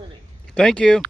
with it. Thank you.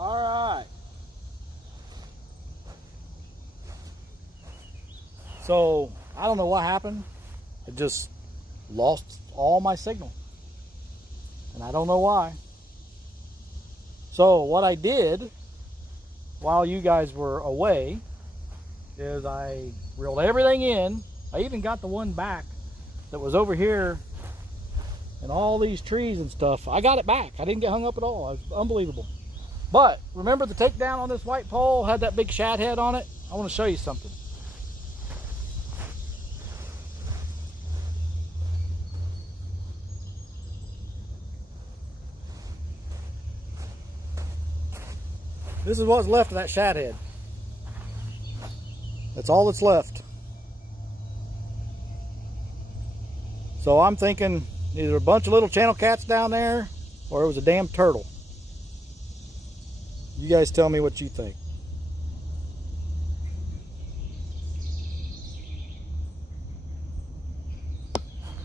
All right. So I don't know what happened. It just lost all my signal. And I don't know why. So what I did while you guys were away is I reeled everything in. I even got the one back that was over here and all these trees and stuff. I got it back. I didn't get hung up at all. It was unbelievable. But remember the takedown on this white pole had that big shad head on it? I want to show you something. This is what's left of that shad head. That's all that's left. So I'm thinking either a bunch of little channel cats down there or it was a damn turtle. You guys tell me what you think.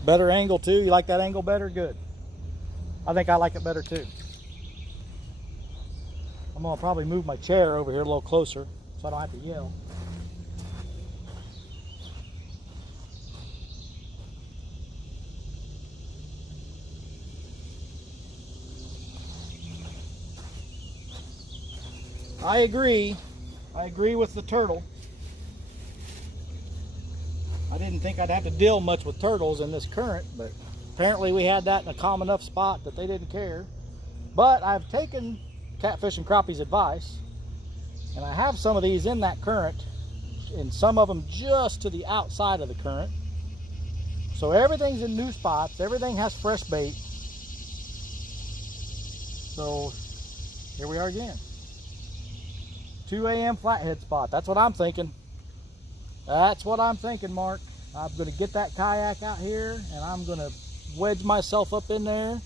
Better angle too? You like that angle better? Good. I think I like it better too. I'm gonna probably move my chair over here a little closer so I don't have to yell. I agree with the turtle. I didn't think I'd have to deal much with turtles in this current, but apparently we had that in a calm enough spot that they didn't care. But I've taken Catfish and Crappie's advice, and I have some of these in that current, and some of them just to the outside of the current. So everything's in new spots, everything has fresh bait. So here we are again. 2 a.m. flathead spot. That's what I'm thinking. That's what I'm thinking, Mark. I'm going to get that kayak out here and I'm going to wedge myself up in there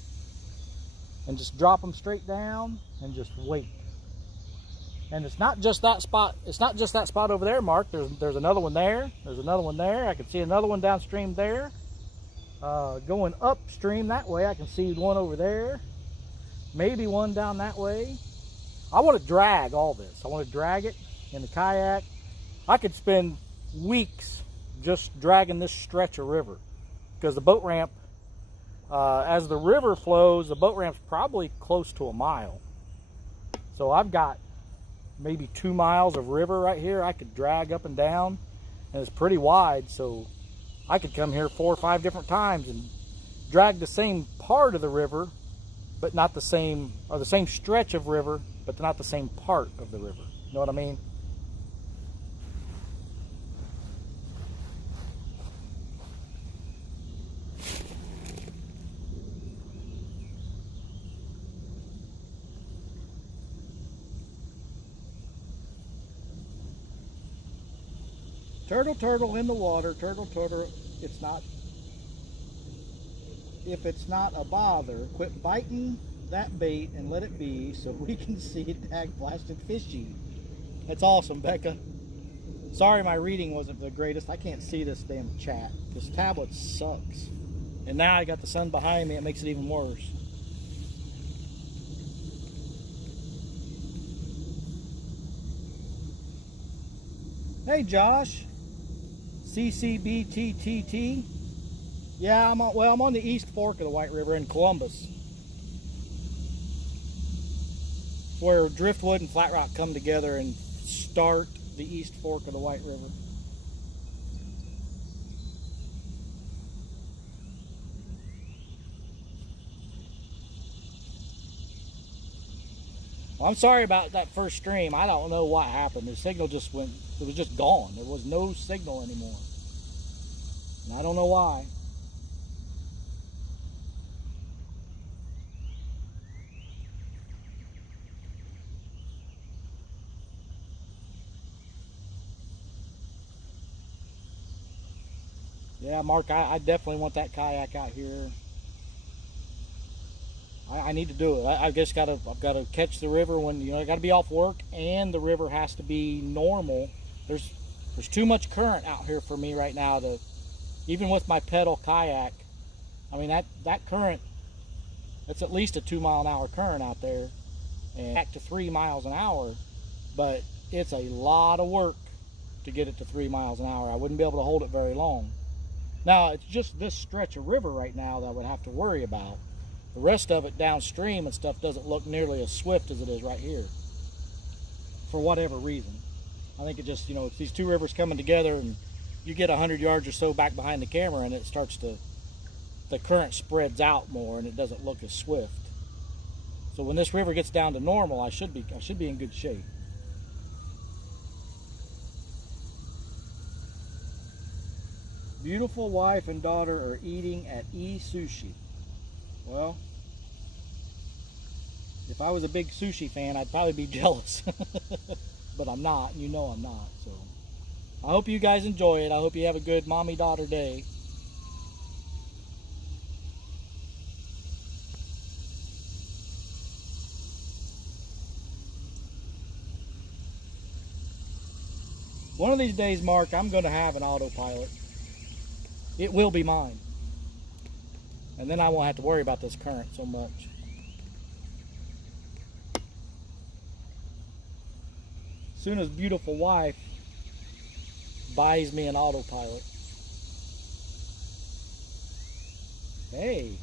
and just drop them straight down and just wait. And it's not just that spot. It's not just that spot over there, Mark. There's another one there. There's another one there. I can see another one downstream there. Going upstream that way, I can see one over there. Maybe one down that way. I want to drag all this. I want to drag it in the kayak. I could spend weeks just dragging this stretch of river because the boat ramp, as the river flows, the boat ramp's probably close to a mile. So I've got maybe 2 miles of river right here I could drag up and down, and it's pretty wide, so I could come here 4 or 5 different times and drag the same part of the river, but not the same, or the same stretch of river, but not the same part of the river. You know what I mean? Turtle, turtle in the water, turtle, turtle, it's not, if it's not a bother, quit biting that bait and let it be so we can see it tag blasted fishy. That's awesome, Becca. Sorry my reading wasn't the greatest. I can't see this damn chat. This tablet sucks. And now I got the sun behind me, it makes it even worse. Hey Josh, CCBTTT. Yeah, I'm on the East Fork of the White River in Columbus, where Driftwood and Flat Rock come together and start the East Fork of the White River. Well, I'm sorry about that first stream. I don't know what happened. The signal just went, it was just gone. There was no signal anymore. And I don't know why. Yeah, Mark, I definitely want that kayak out here. I need to do it. I've got to catch the river when, you know, I got to be off work, and the river has to be normal. There's too much current out here for me right now to, even with my pedal kayak. I mean, that current, that's at least a 2-mile-an-hour current out there, and back to 3 miles an hour. But it's a lot of work to get it to 3 miles an hour. I wouldn't be able to hold it very long. Now, it's just this stretch of river right now that I would have to worry about. The rest of it downstream and stuff doesn't look nearly as swift as it is right here, for whatever reason. I think it just, you know, it's these two rivers coming together, and you get 100 yards or so back behind the camera, and it starts to, the current spreads out more, and it doesn't look as swift. So when this river gets down to normal, I should be in good shape. Beautiful wife and daughter are eating at E-Sushi. Well, if I was a big sushi fan, I'd probably be jealous. But I'm not, and you know I'm not. So I hope you guys enjoy it. I hope you have a good mommy-daughter day. One of these days, Mark, I'm going to have an autopilot. It will be mine. And then I won't have to worry about this current so much. As soon as beautiful wife buys me an autopilot. Hey,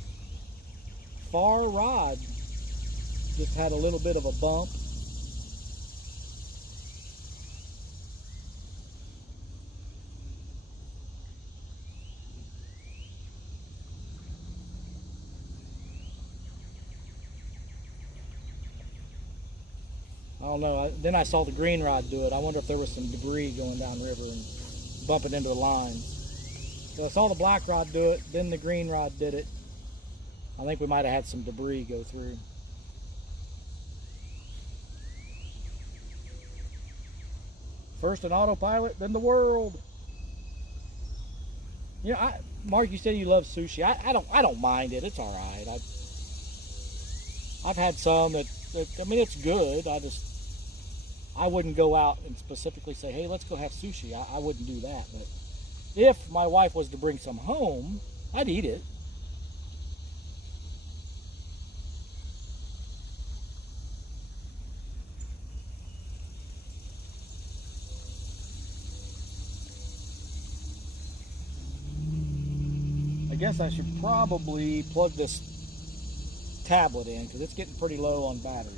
far rod just had a little bit of a bump. I don't know. Then I saw the green rod do it. I wonder if there was some debris going down the river and bumping into the lines. So I saw the black rod do it, then the green rod did it. I think we might have had some debris go through. First an autopilot, then the world. You know, Mark, you said you love sushi. I don't mind it. It's all right. I've had some that I mean, it's good. I wouldn't go out and specifically say, hey, let's go have sushi. I wouldn't do that. But if my wife was to bring some home, I'd eat it. I guess I should probably plug this tablet in because it's getting pretty low on battery.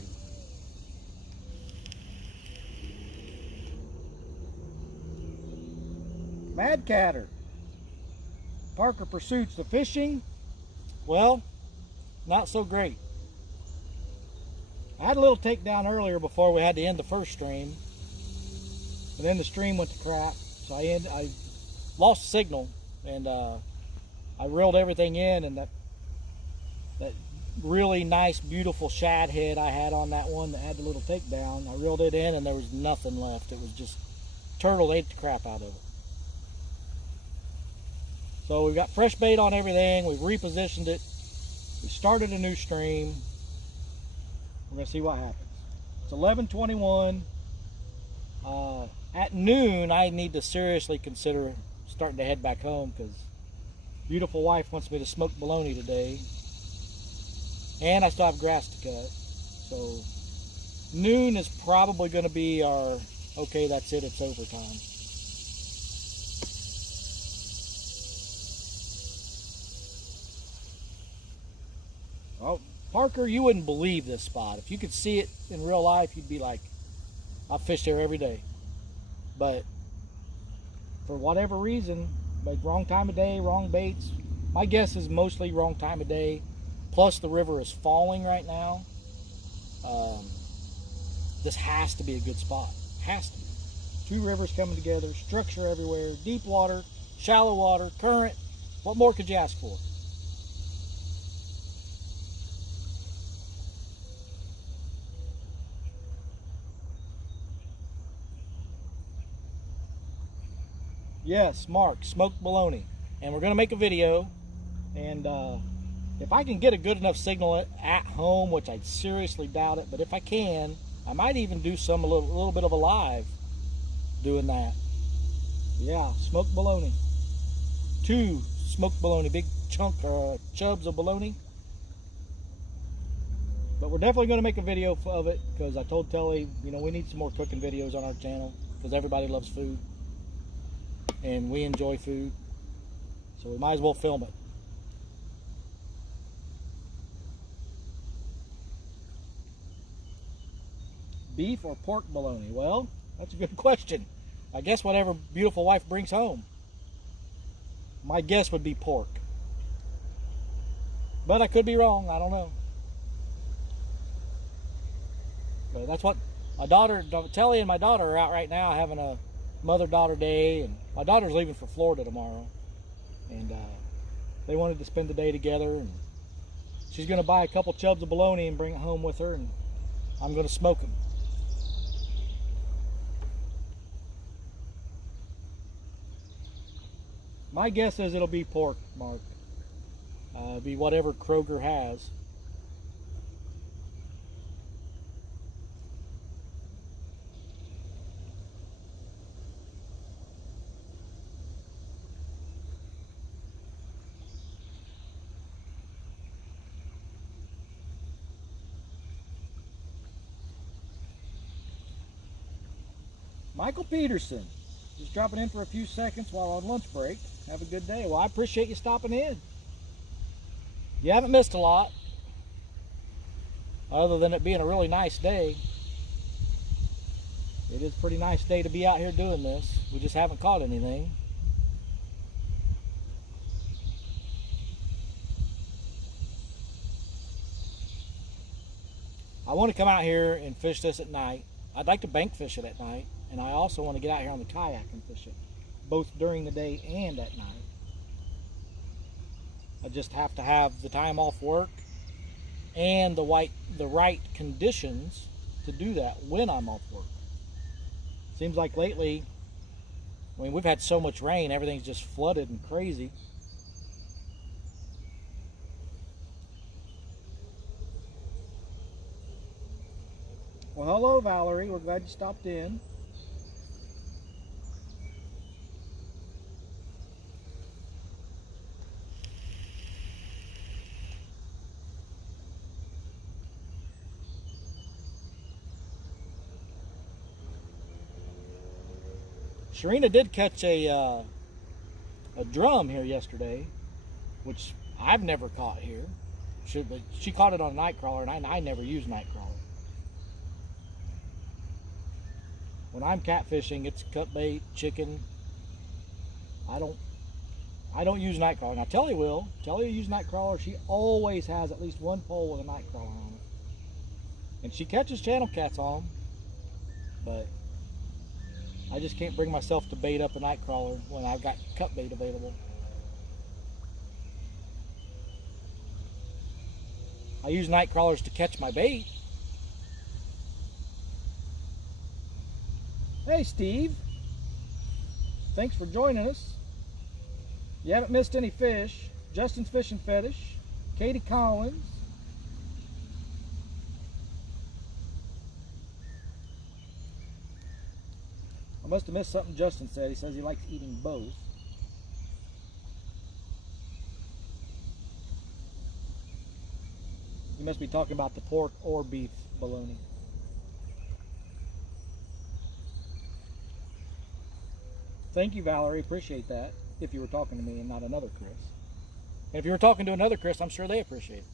Mad Catter. Parker Pursuits, the fishing, well, not so great. I had a little takedown earlier before we had to end the first stream. And then the stream went to crap. So I lost signal, and I reeled everything in, and that really nice, beautiful shad head I had on that one that had the little takedown, I reeled it in and there was nothing left. It was just, turtle ate the crap out of it. So we've got fresh bait on everything. We've repositioned it. We started a new stream. We're going to see what happens. It's 11:21. At noon, I need to seriously consider starting to head back home because beautiful wife wants me to smoke bologna today. And I still have grass to cut. So noon is probably going to be our, okay, that's it, it's overtime. Oh, Parker, you wouldn't believe this spot. If you could see it in real life, you'd be like, I fish there every day. But for whatever reason, like wrong time of day, wrong baits. My guess is mostly wrong time of day. Plus the river is falling right now. This has to be a good spot. Has to be. Two rivers coming together, structure everywhere, deep water, shallow water, current. What more could you ask for? Yes, Mark, smoked bologna. And we're going to make a video. And if I can get a good enough signal at home, which I seriously doubt it, but if I can, I might even do a little bit of a live doing that. Yeah, smoked bologna. 2 smoked bologna, big chubs of bologna. But we're definitely going to make a video of it because I told Telly, you know, we need some more cooking videos on our channel because everybody loves food. And we enjoy food, so we might as well film it. Beef or pork bologna? Well, that's a good question. I guess whatever beautiful wife brings home. My guess would be pork, but I could be wrong. I don't know. But that's what my daughter, Telly, and my daughter are out right now having a mother-daughter day, and my daughter's leaving for Florida tomorrow, and they wanted to spend the day together, and she's going to buy a couple chubs of bologna and bring it home with her, and I'm going to smoke them. My guess is it'll be pork, Mark. Be whatever Kroger has. Michael Peterson, just dropping in for a few seconds while on lunch break. Have a good day. Well, I appreciate you stopping in. You haven't missed a lot, other than it being a really nice day. It is a pretty nice day to be out here doing this. We just haven't caught anything. I want to come out here and fish this at night. I'd like to bank fish it at night. And I also want to get out here on the kayak and fish it, both during the day and at night. I just have to have the time off work and the right conditions to do that when I'm off work. Seems like lately, I mean, we've had so much rain, everything's just flooded and crazy. Well, hello, Valerie. We're glad you stopped in. Sharina did catch a drum here yesterday, which I've never caught here. She caught it on a night crawler, and I never use night crawler. When I'm catfishing, it's cut bait, chicken. I don't use night crawler. Now Telly will. Telly will use night crawler. She always has at least one pole with a night crawler on it, and she catches channel cats on them, but I just can't bring myself to bait up a night crawler when I've got cut bait available. I use night crawlers to catch my bait. Hey Steve, thanks for joining us. You haven't missed any fish. Justin's Fishing Fetish, Katie Collins, I must have missed something Justin said. He says he likes eating both. He must be talking about the pork or beef bologna. Thank you, Valerie. Appreciate that. If you were talking to me and not another Chris. And if you were talking to another Chris, I'm sure they appreciate it.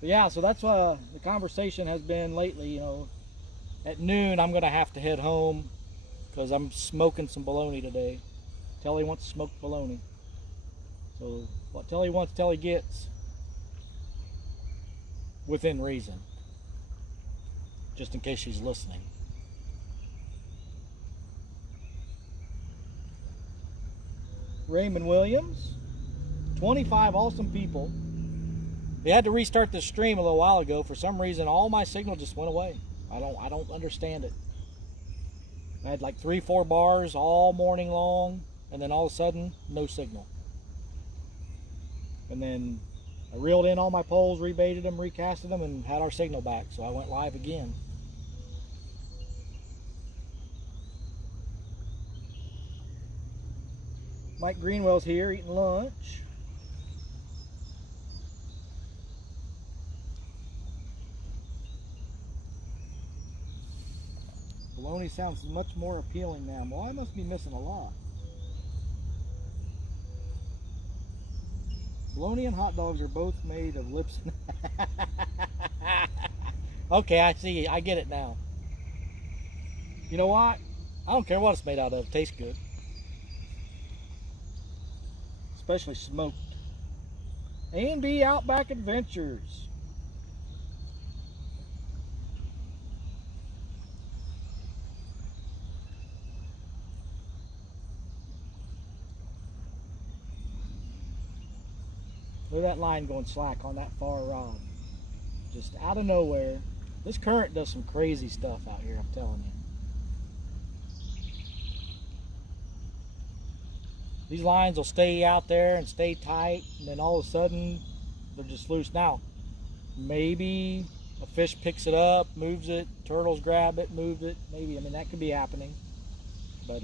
But yeah, so that's the conversation has been lately. You know, at noon I'm going to have to head home because I'm smoking some bologna today. Telly wants smoked bologna. So what Telly wants, Telly gets. Within reason. Just in case she's listening. Raymond Williams, 25 awesome people. They had to restart the stream a little while ago. For some reason, all my signal just went away. I don't understand it. I had like 3-4 bars all morning long, and then all of a sudden, no signal. And then I reeled in all my poles, rebaited them, recasted them, and had our signal back. So I went live again. Mike Greenwell's here eating lunch. Bologna sounds much more appealing now. Well, I must be missing a lot. Bologna and hot dogs are both made of lips. Okay, I see. I get it now. You know what? I don't care what it's made out of. It tastes good. Especially smoked. A&B Outback Adventures. Look at that line going slack on that far rod. Just out of nowhere. This current does some crazy stuff out here, I'm telling you. These lines will stay out there and stay tight, and then all of a sudden, they're just loose. Now, maybe a fish picks it up, moves it, turtles grab it, move it. Maybe, I mean, that could be happening. But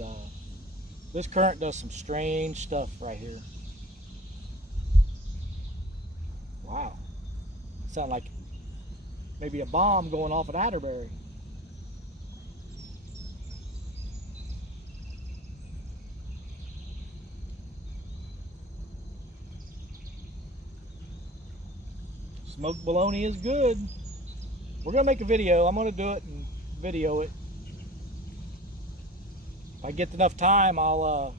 this current does some strange stuff right here. Wow. Sound like maybe a bomb going off at Atterbury. Smoked bologna is good. We're gonna make a video. I'm gonna do it and video it. If I get enough time, I'll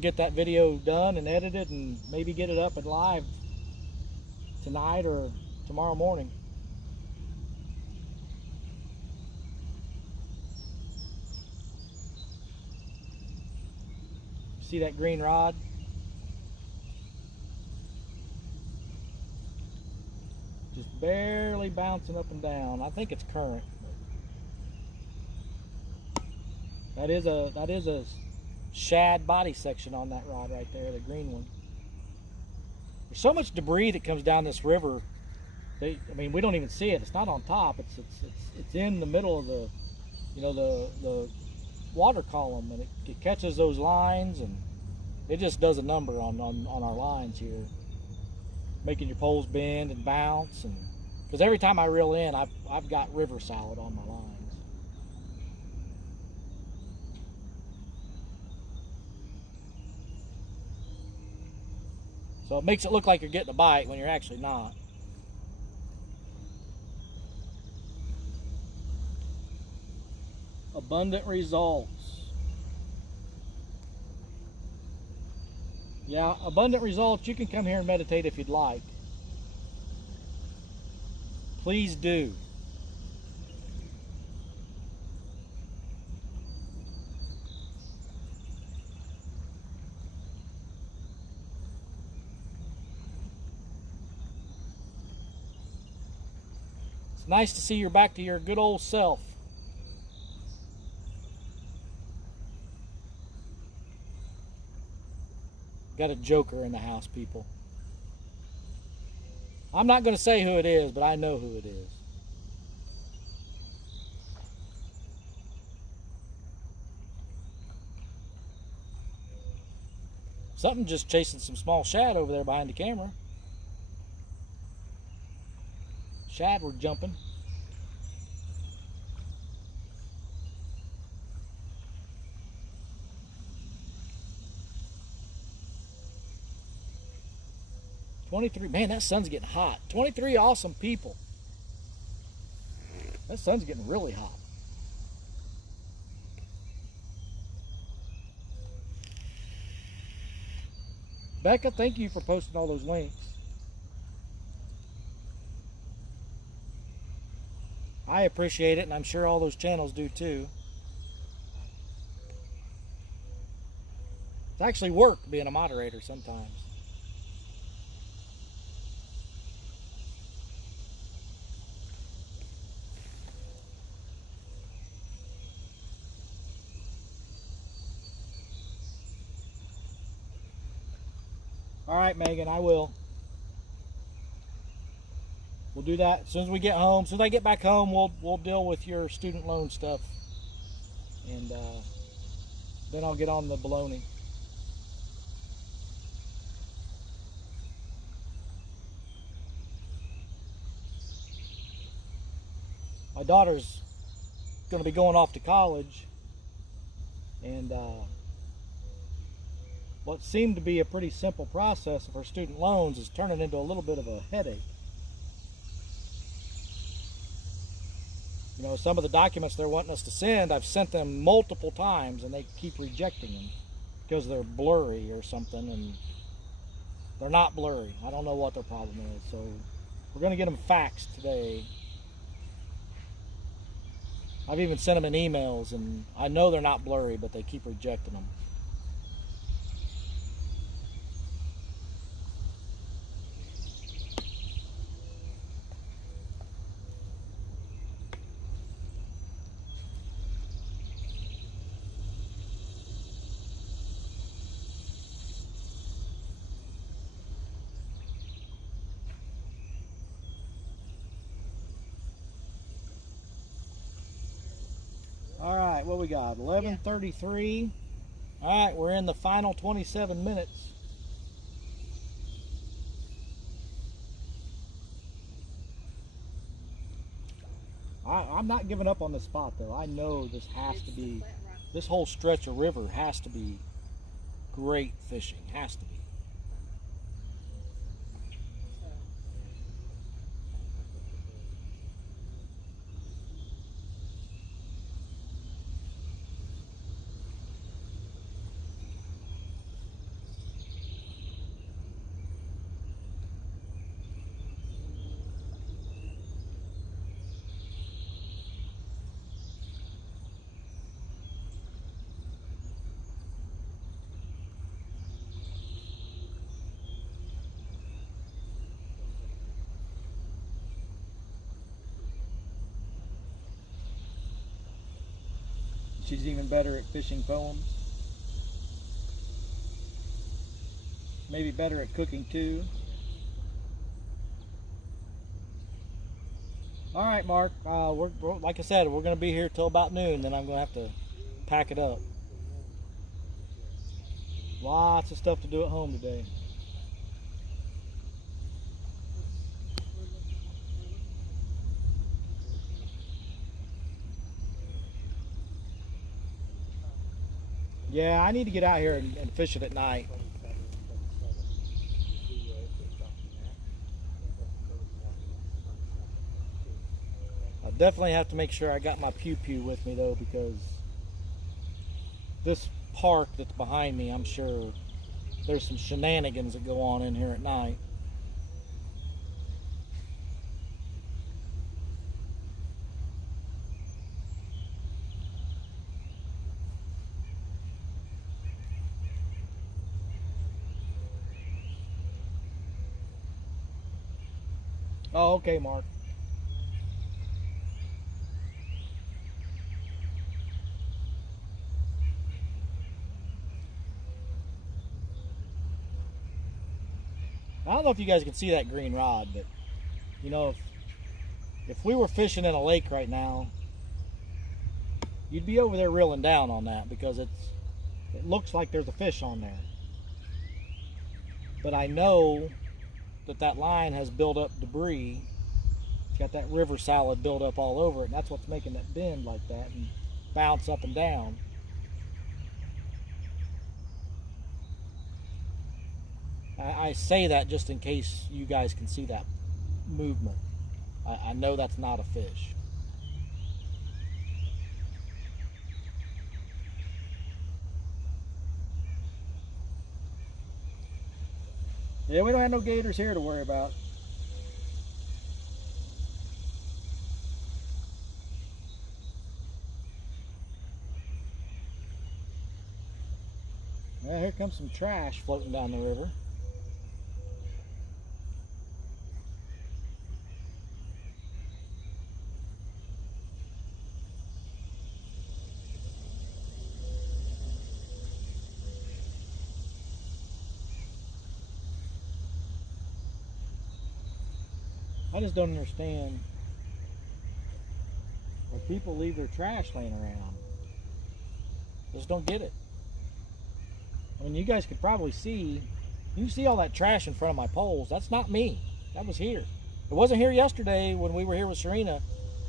get that video done and edited and maybe get it up and live tonight or tomorrow morning. See that green rod? Just barely bouncing up and down. I think it's current. That is a shad body section on that rod right there, the green one. There's so much debris that comes down this river. I mean, we don't even see it. It's not on top. It's in the middle of the, you know, the water column, and it catches those lines, and it just does a number on our lines here, making your poles bend and bounce. And because every time I reel in, I've got river salad on my lines. So it makes it look like you're getting a bite when you're actually not. Abundant results. Yeah, abundant results. You can come here and meditate if you'd like. Please do. It's nice to see you're back to your good old self. Got a joker in the house, people. I'm not going to say who it is, but I know who it is. Something just chasing some small shad over there behind the camera. Shad were jumping. Man, that sun's getting hot. 23 awesome people. That sun's getting really hot. Becca, thank you for posting all those links. I appreciate it, and I'm sure all those channels do too. It's actually work being a moderator sometimes. All right, Megan, I will. We'll do that as soon as we get home. As soon as I get back home, we'll deal with your student loan stuff, and then I'll get on the baloney. My daughter's going to be going off to college, and what seemed to be a pretty simple process of her student loans is turning into a little bit of a headache. You know, some of the documents they're wanting us to send, I've sent them multiple times, and they keep rejecting them because they're blurry or something, and they're not blurry. I don't know what their problem is, so we're going to get them faxed today. I've even sent them in emails, and I know they're not blurry, but they keep rejecting them. All right, what we got? 11:33. All right, we're in the final 27 minutes. I'm not giving up on this spot, though. I know this has to be, this whole stretch of river has to be great fishing. Has to be. She's even better at fishing poems. Maybe better at cooking too. All right, Mark. We're like I said, we're going to be here till about noon. Then I'm going to have to pack it up. Lots of stuff to do at home today. Yeah, I need to get out here and fish it at night. I definitely have to make sure I got my pew-pew with me, though, because this park that's behind me, I'm sure there's some shenanigans that go on in here at night. Oh, okay, Mark. I don't know if you guys can see that green rod, but you know, if we were fishing in a lake right now, you'd be over there reeling down on that because it looks like there's a fish on there. but I know that that line has built up debris. It's got that river salad built up all over it, and that's what's making it bend like that and bounce up and down. I say that just in case you guys can see that movement. I know that's not a fish. Yeah, we don't have no gators here to worry about. Well, here comes some trash floating down the river. I just don't understand why people leave their trash laying around. Just don't get it. I mean, you guys could probably see, you see all that trash in front of my poles. That's not me. That was here. It wasn't here yesterday when we were here with Serena,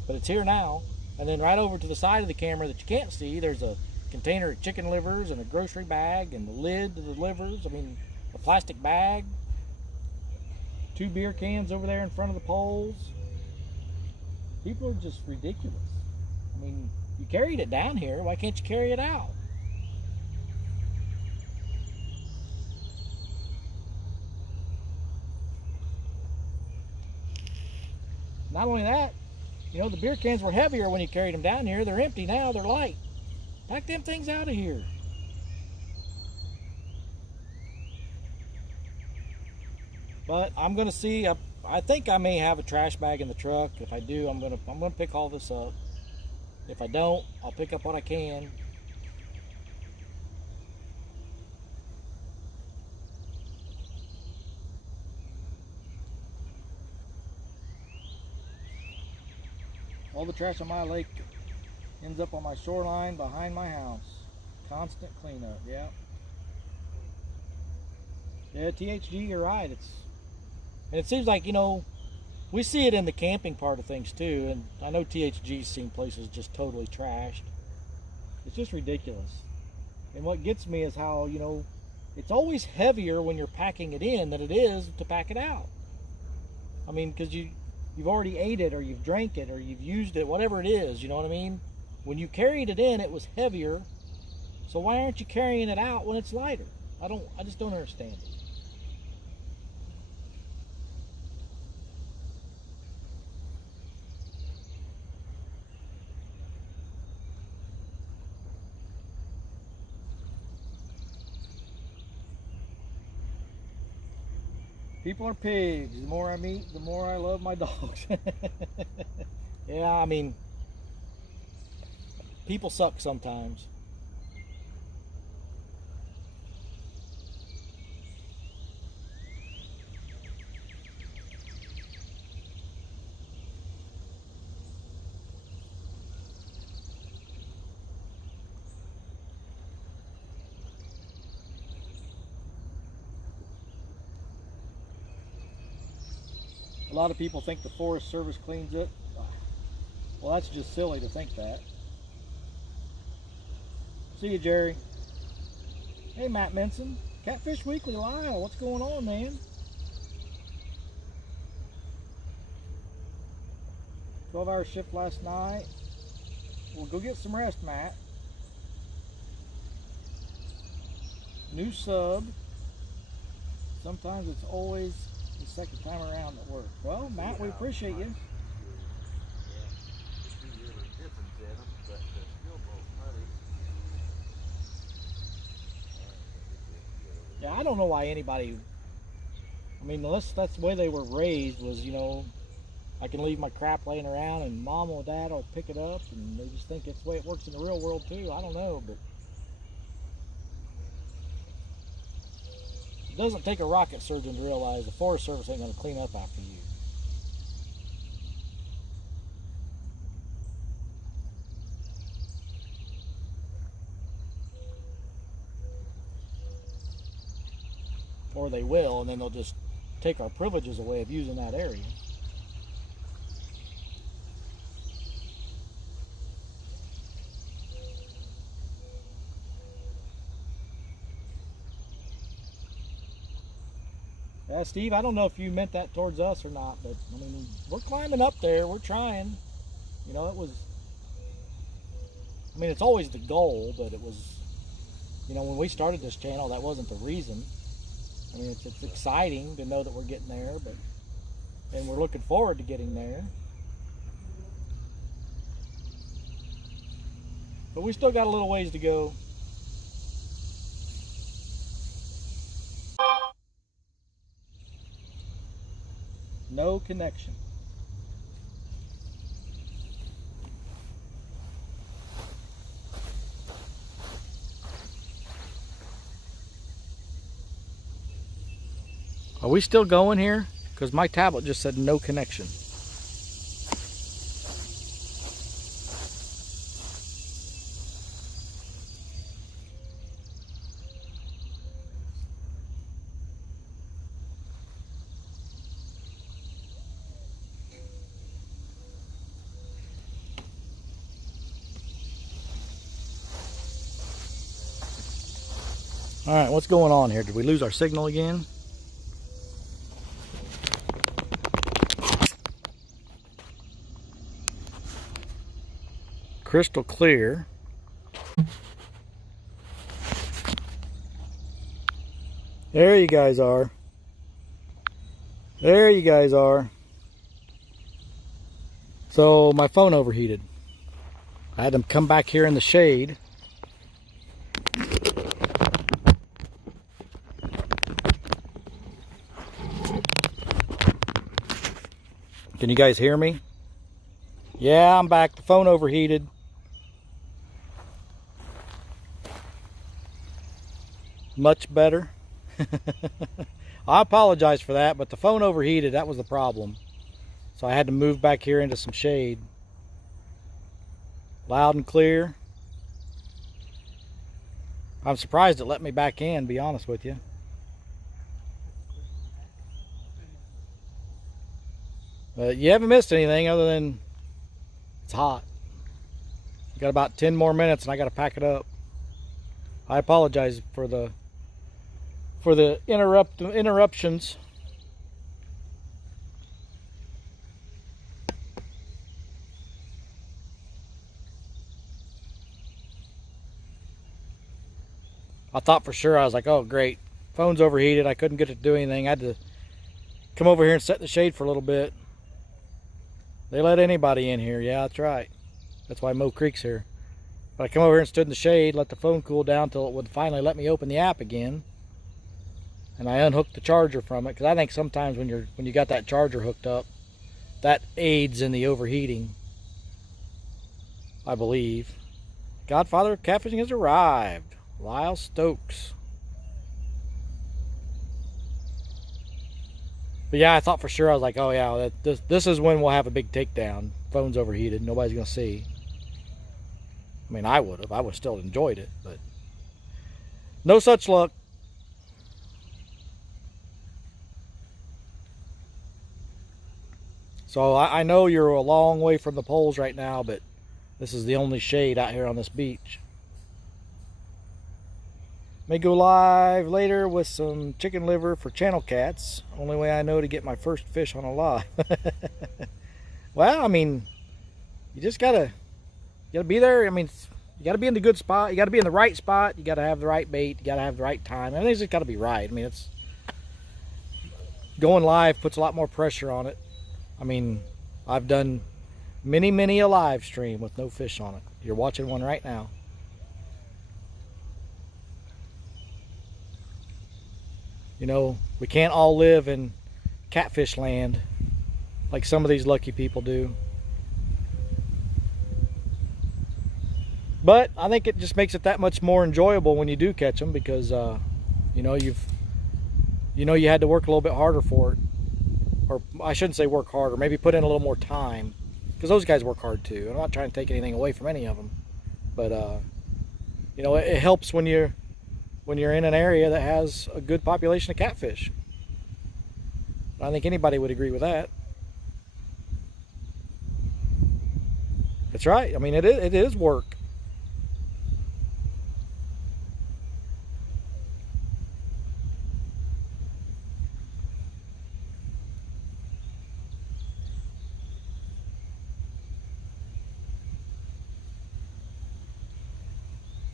but it's here now. And then right over to the side of the camera that you can't see, there's a container of chicken livers and a grocery bag and the lid to the livers. I mean, a plastic bag. 2 beer cans over there in front of the poles. People are just ridiculous. I mean, you carried it down here. Why can't you carry it out? Not only that, you know, the beer cans were heavier when you carried them down here. They're empty now. They're light. Pack them things out of here. But I'm gonna see. I think I may have a trash bag in the truck. If I do, I'm gonna pick all this up. If I don't, I'll pick up what I can. All the trash on my lake ends up on my shoreline behind my house. Constant cleanup. Yeah. Yeah, THG, you're right. And it seems like, you know, we see it in the camping part of things too, and I know THG's seen places just totally trashed. It's just ridiculous. And what gets me is how, you know, it's always heavier when you're packing it in than it is to pack it out. I mean, because you've already ate it or you've drank it or you've used it, whatever it is, you know what I mean? When you carried it in, it was heavier. So why aren't you carrying it out when it's lighter? I just don't understand it. People are pigs. The more I meet, the more I love my dogs. Yeah, I mean, people suck sometimes. A lot of people think the Forest Service cleans it. Well, that's just silly to think that. See you, Jerry. Hey, Matt Minson. Catfish Weekly Lyle. What's going on, man? 12-hour shift last night. Well, go get some rest, Matt. New sub. Sometimes it's always the second time around at work. Well, Matt, we appreciate you. Yeah, I don't know why anybody, I mean, unless that's the way they were raised was, you know, I can leave my crap laying around and mom or dad will pick it up, and they just think it's the way it works in the real world too. I don't know, but it doesn't take a rocket surgeon to realize the Forest Service ain't going to clean up after you. or they will, and then they'll just take our privileges away of using that area. Yeah, Steve, I don't know if you meant that towards us or not, but I mean, we're climbing up there, we're trying. You know, it was, I mean, it's always the goal, but it was, you know, when we started this channel, that wasn't the reason. I mean, it's exciting to know that we're getting there, and we're looking forward to getting there. But we still got a little ways to go. No connection. Are we still going here? Because my tablet just said no connection. All right, what's going on here? Did we lose our signal again? Crystal clear. There you guys are. There you guys are. So my phone overheated. I had to come back here in the shade. Can you guys hear me? Yeah, I'm back. The phone overheated. Much better. I apologize for that, but the phone overheated. That was the problem. So I had to move back here into some shade. Loud and clear. I'm surprised it let me back in, to be honest with you. But you haven't missed anything other than it's hot. Got about 10 more minutes and I got to pack it up. I apologize for the interruptions. I thought for sure, I was like, oh great, phone's overheated, I couldn't get it to do anything. I had to come over here and sit in the shade for a little bit. They let anybody in here. Yeah, that's right. That's why Mo Creek's here. But I come over here and stood in the shade, let the phone cool down till it would finally let me open the app again. And I unhooked the charger from it, because I think sometimes when you got that charger hooked up, that aids in the overheating, I believe. Godfather of Catfishing has arrived. Lyle Stokes. But yeah, I thought for sure, I was like, oh yeah, this is when we'll have a big takedown. Phone's overheated, nobody's gonna see. I mean, I would have still enjoyed it, but no such luck. So I know you're a long way from the poles right now, but this is the only shade out here on this beach. May go live later with some chicken liver for channel cats. Only way I know to get my first fish on a live. Well, I mean, you just gotta be there. I mean, you gotta be in the good spot. You gotta be in the right spot. You gotta have the right bait. You gotta have the right time. Everything's just gotta be right. I mean, it's going live puts a lot more pressure on it. I mean, I've done many a live stream with no fish on it. You're watching one right now. You know, we can't all live in catfish land like some of these lucky people do. But I think it just makes it that much more enjoyable when you do catch them, because you know, you had to work a little bit harder for it. Or I shouldn't say work harder, maybe put in a little more time, because those guys work hard too. I'm not trying to take anything away from any of them, but you know, it helps when you're when you're in an area that has a good population of catfish. I think anybody would agree with that. That's right. I mean, it is work.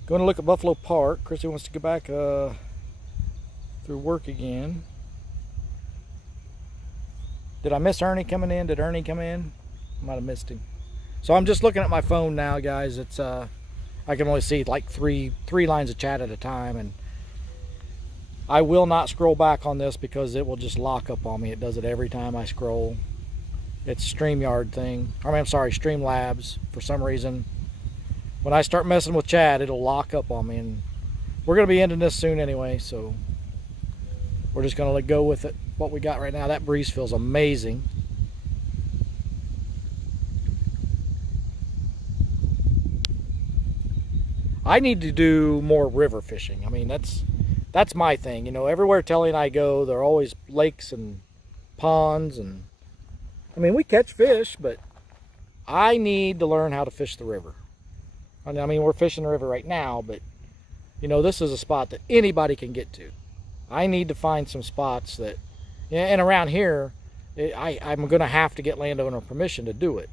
Going to look at Buffalo Park. Chrissy wants to go back through work again. Did I miss Ernie coming in? Did Ernie come in? Might have missed him. So I'm just looking at my phone now, guys. It's I can only see like three lines of chat at a time, and I will not scroll back on this because it will just lock up on me. It does it every time I scroll. It's StreamYard thing. I mean, I'm sorry, Streamlabs. For some reason, when I start messing with chat, it'll lock up on me, and we're going to be ending this soon anyway, so we're just going to let go with it. What we got right now. That breeze feels amazing. I need to do more river fishing. I mean, that's my thing. You know, everywhere Telly and I go, there are always lakes and ponds, and I mean, we catch fish, but I need to learn how to fish the river. I mean, we're fishing the river right now, but you know, this is a spot that anybody can get to. I need to find some spots that, and around here, I'm going to have to get landowner permission to do it,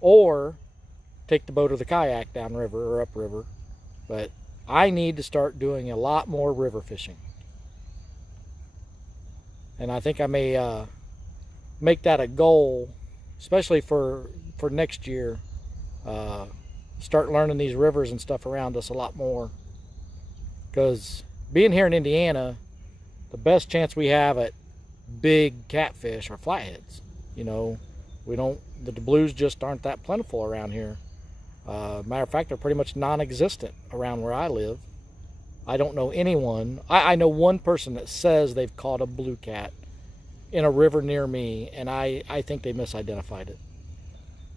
or take the boat or the kayak downriver or upriver. But I need to start doing a lot more river fishing, and I think I may make that a goal, especially for next year. Start learning these rivers and stuff around us a lot more, because being here in Indiana, the best chance we have at big catfish are flatheads. You know, the blues just aren't that plentiful around here. Matter of fact, they're pretty much non-existent around where I live. I don't know anyone. I know one person that says they've caught a blue cat in a river near me, and I think they misidentified it.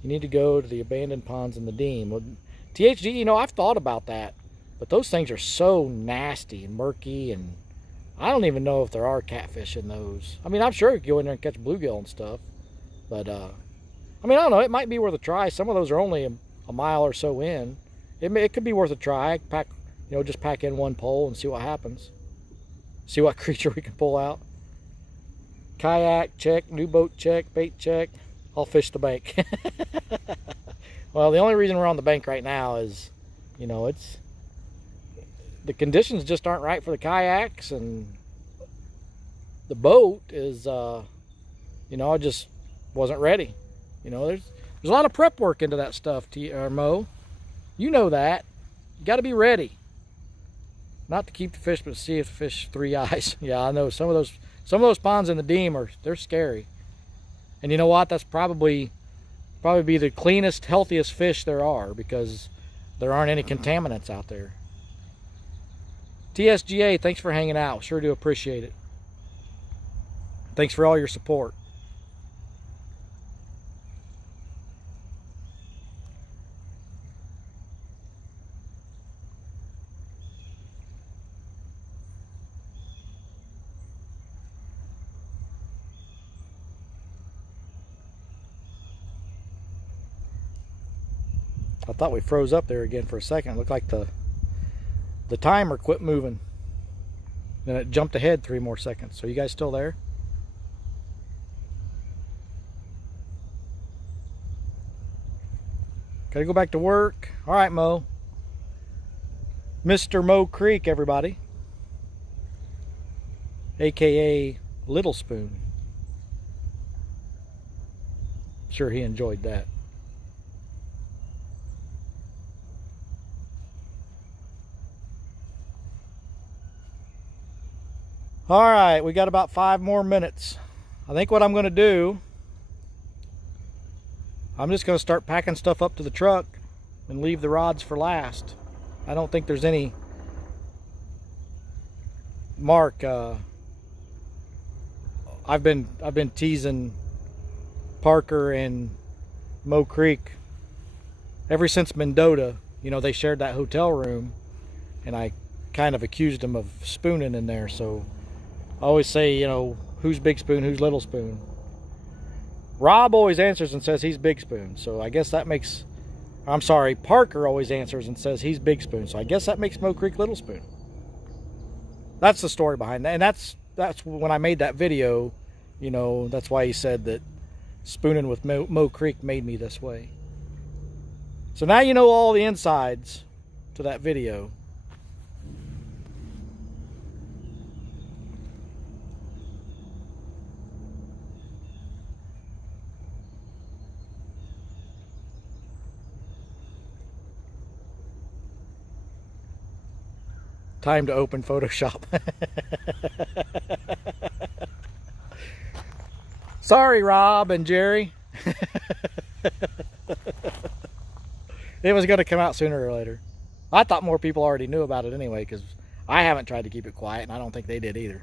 You need to go to the abandoned ponds in the Deem. Well, THD, you know, I've thought about that, but those things are so nasty and murky, and I don't even know if there are catfish in those. I mean, I'm sure you could go in there and catch bluegill and stuff, but I mean, I don't know. It might be worth a try. Some of those are only a mile or so in. It could be worth a try. Just pack in one pole and see what happens. See what creature we can pull out. Kayak check, new boat check, bait check. I'll fish the bank. Well, the only reason we're on the bank right now is, you know, the conditions just aren't right for the kayaks, and the boat is, you know, I just wasn't ready. You know, there's a lot of prep work into that stuff, Mo. You know that. You got to be ready. Not to keep the fish, but to see if the fish 3 eyes. Yeah, I know some of those ponds in the Deem they're scary. And you know what? That's probably be the cleanest, healthiest fish there are, because there aren't any contaminants out there. TSGA, thanks for hanging out. Sure do appreciate it. Thanks for all your support. I thought we froze up there again for a second. It looked like the timer quit moving. Then it jumped ahead 3 more seconds. So you guys still there? Gotta go back to work. All right, Mo. Mr. Mo Creek, everybody. AKA Little Spoon. Sure he enjoyed that. All right, we got about 5 more minutes. I think what I'm going to do, I'm just going to start packing stuff up to the truck and leave the rods for last. I don't think there's any. Mark, I've been teasing Parker and Mo Creek ever since Mendota. You know, they shared that hotel room, and I kind of accused him of spooning in there. So I always say, you know, who's Big Spoon, who's Little Spoon? Rob always answers and says he's Big Spoon. So I guess that makes, I'm sorry, Parker always answers and says he's Big Spoon. So I guess that makes Mo Creek Little Spoon. That's the story behind that. And that's when I made that video, you know, that's why he said that spooning with Mo Creek made me this way. So now you know all the insides to that video. Time to open Photoshop. Sorry, Rob and Jerry. It was going to come out sooner or later. I thought more people already knew about it anyway, because I haven't tried to keep it quiet, and I don't think they did either.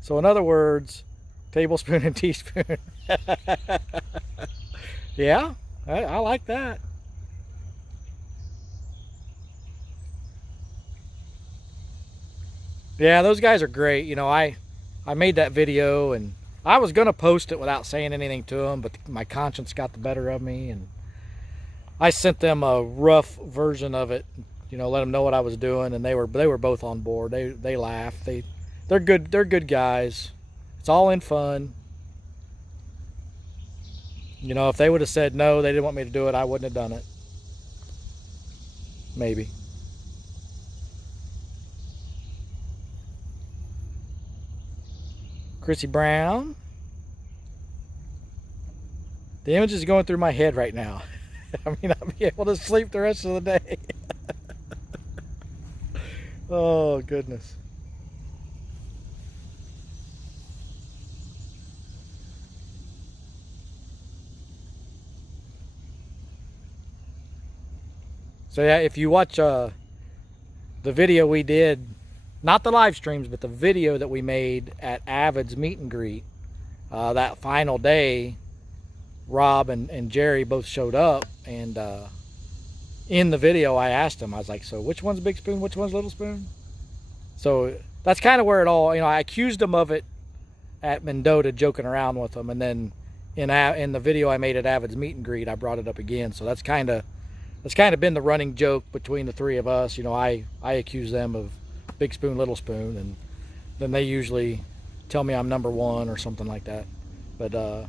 So in other words, tablespoon and teaspoon. Yeah, I like that. Yeah, those guys are great. You know, I made that video, and I was going to post it without saying anything to them, but my conscience got the better of me, and I sent them a rough version of it, you know, let them know what I was doing, and they were both on board. They laughed. They're good guys. It's all in fun. You know, if they would have said no, they didn't want me to do it, I wouldn't have done it. Maybe. Chrissy Brown. The image is going through my head right now. I mean, I'll be able to sleep the rest of the day. Oh, goodness. So yeah, if you watch the video we did, not the live streams, but the video that we made at Avid's meet and greet, that final day, Rob and Jerry both showed up, and in the video I asked them, I was like, so which one's Big Spoon, which one's Little Spoon? So that's kind of where it all, you know, I accused them of it at Mendota, joking around with them, and then in the video I made at Avid's meet and greet, I brought it up again. So that's kind of been the running joke between the three of us. You know, I accuse them of Big Spoon, Little Spoon, and then they usually tell me I'm number one or something like that. But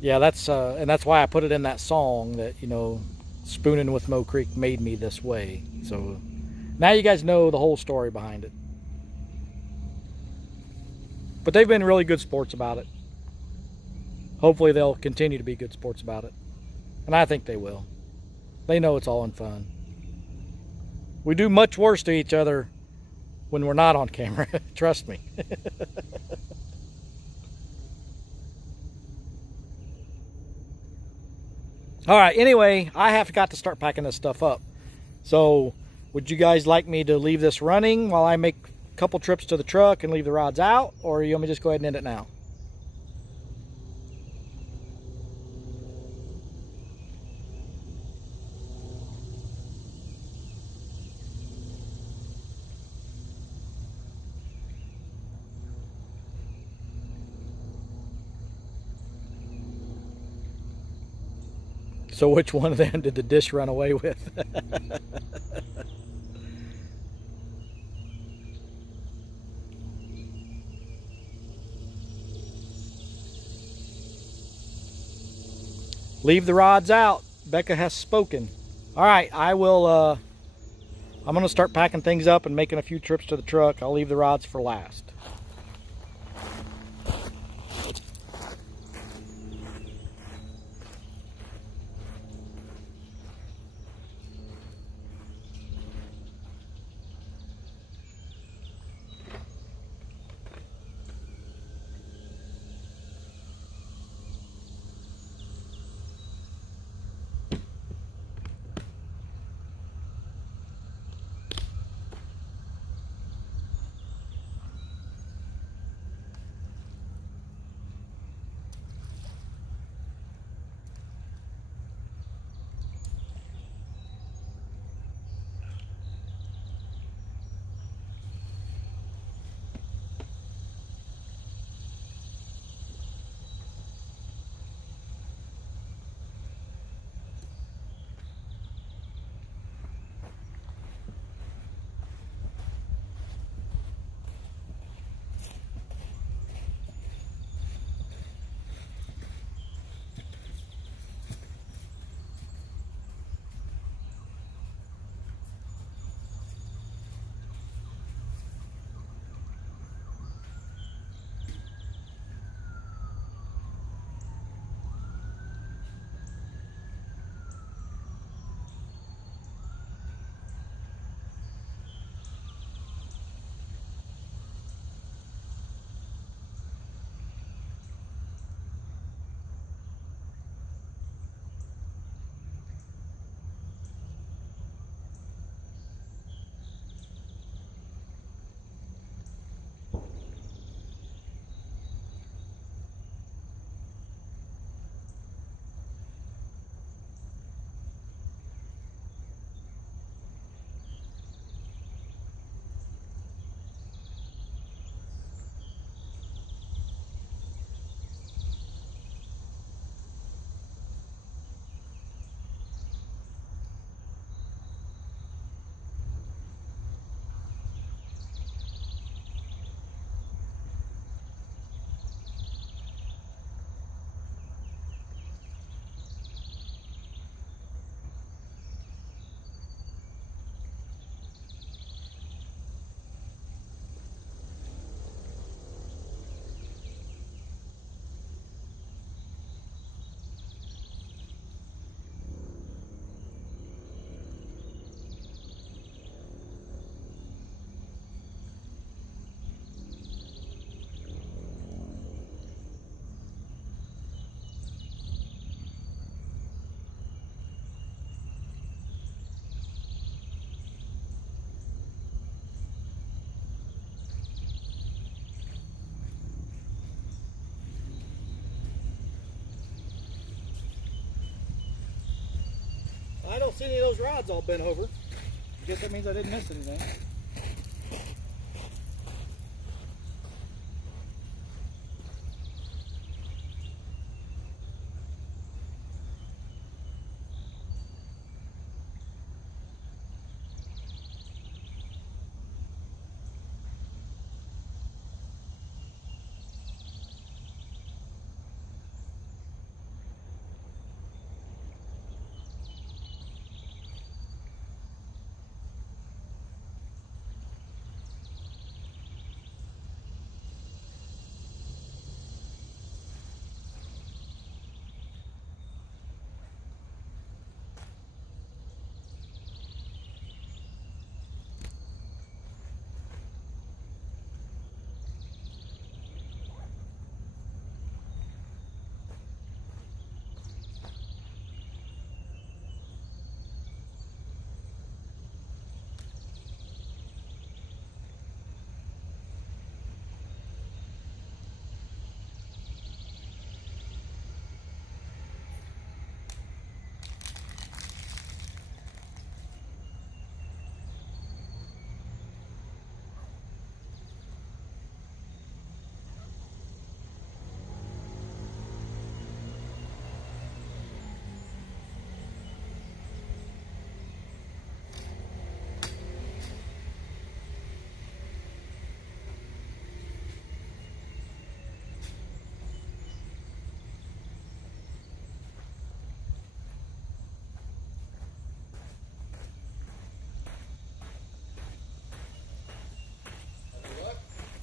yeah, that's why I put it in that song, that, you know, spooning with Mo Creek made me this way. So now you guys know the whole story behind it. But they've been really good sports about it. Hopefully they'll continue to be good sports about it, and I think they will. They know it's all in fun. We do much worse to each other when we're not on camera. Trust me. All right, anyway, I have got to start packing this stuff up. So would you guys like me to leave this running while I make a couple trips to the truck and leave the rods out, or you want me to just go ahead and end it now? So which one of them did the dish run away with? Leave the rods out. Becca has spoken. All right, I will, I'm going to start packing things up and making a few trips to the truck. I'll leave the rods for last. see any of those rods all bent over. I guess that means I didn't miss anything.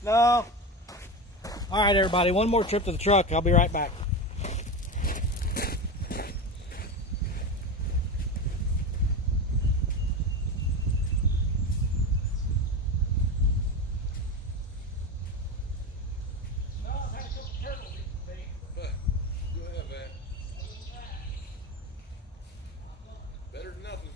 No. All right, everybody. One more trip to the truck. I'll be right back. Better than nothing.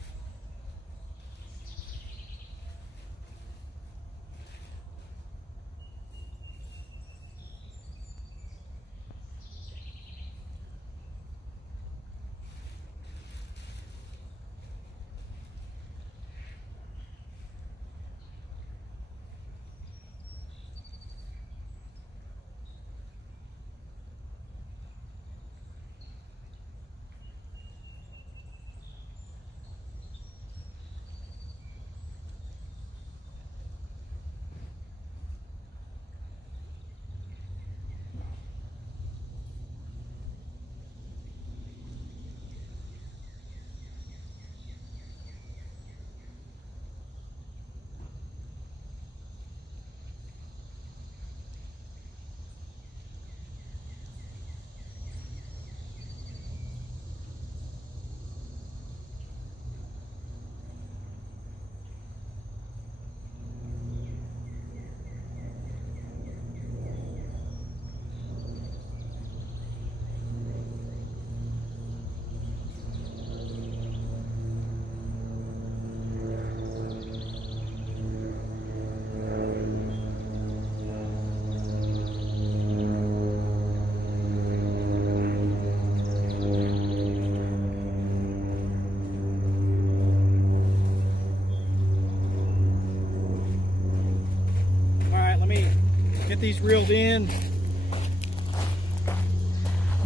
Get these reeled in.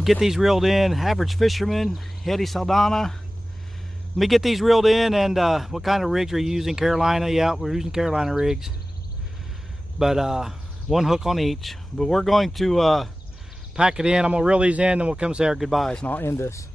Get these reeled in. Average Fisherman, Eddie Saldana. Let me get these reeled in. And what kind of rigs are you using? Carolina? Yeah, we're using Carolina rigs. But one hook on each. But we're going to pack it in. I'm gonna reel these in, then we'll come say our goodbyes, and I'll end this.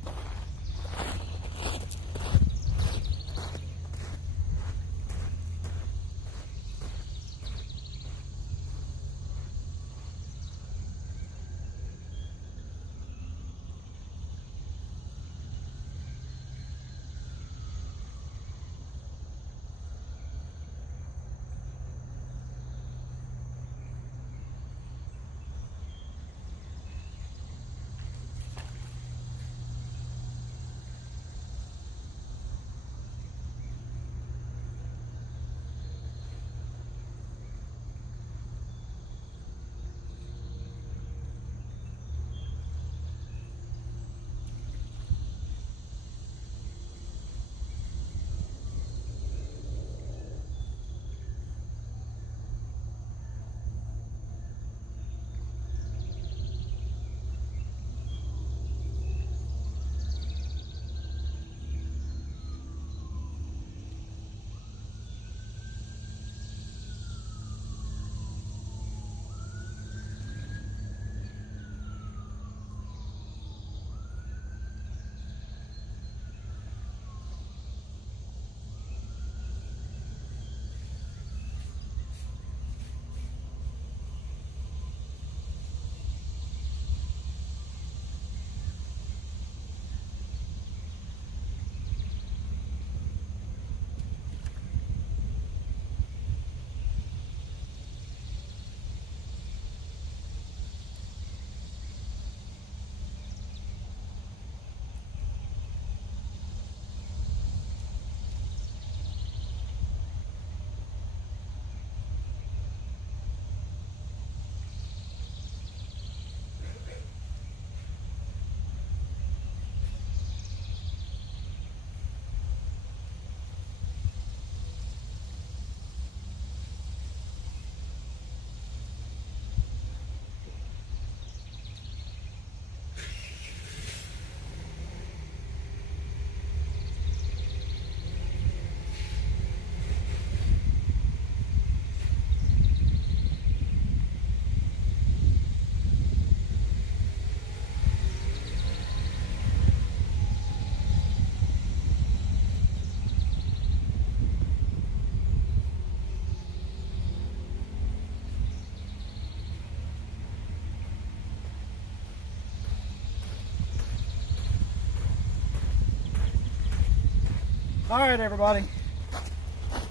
All right, everybody.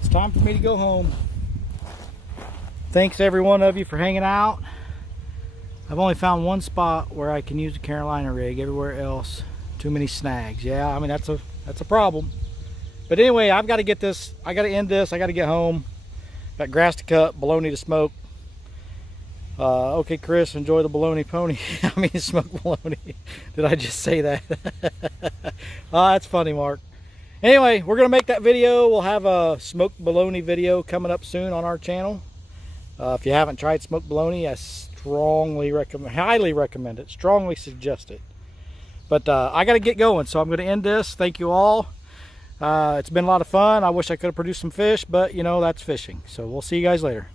It's time for me to go home. Thanks every one of you for hanging out. I've only found one spot where I can use the Carolina rig. Everywhere else, too many snags. Yeah, I mean that's a problem. But anyway, I've got to get this. I got to end this. I got to get home. Got grass to cut, bologna to smoke. Okay, Chris, enjoy the bologna pony. I mean, smoked bologna. Did I just say that? Oh, that's funny, Mark. Anyway, we're gonna make that video. We'll have a smoked bologna video coming up soon on our channel. If you haven't tried smoked bologna, I highly recommend it. Strongly suggest it. But I got to get going, so I'm going to end this. Thank you all. It's been a lot of fun. I wish I could have produced some fish, but you know, that's fishing. So we'll see you guys later.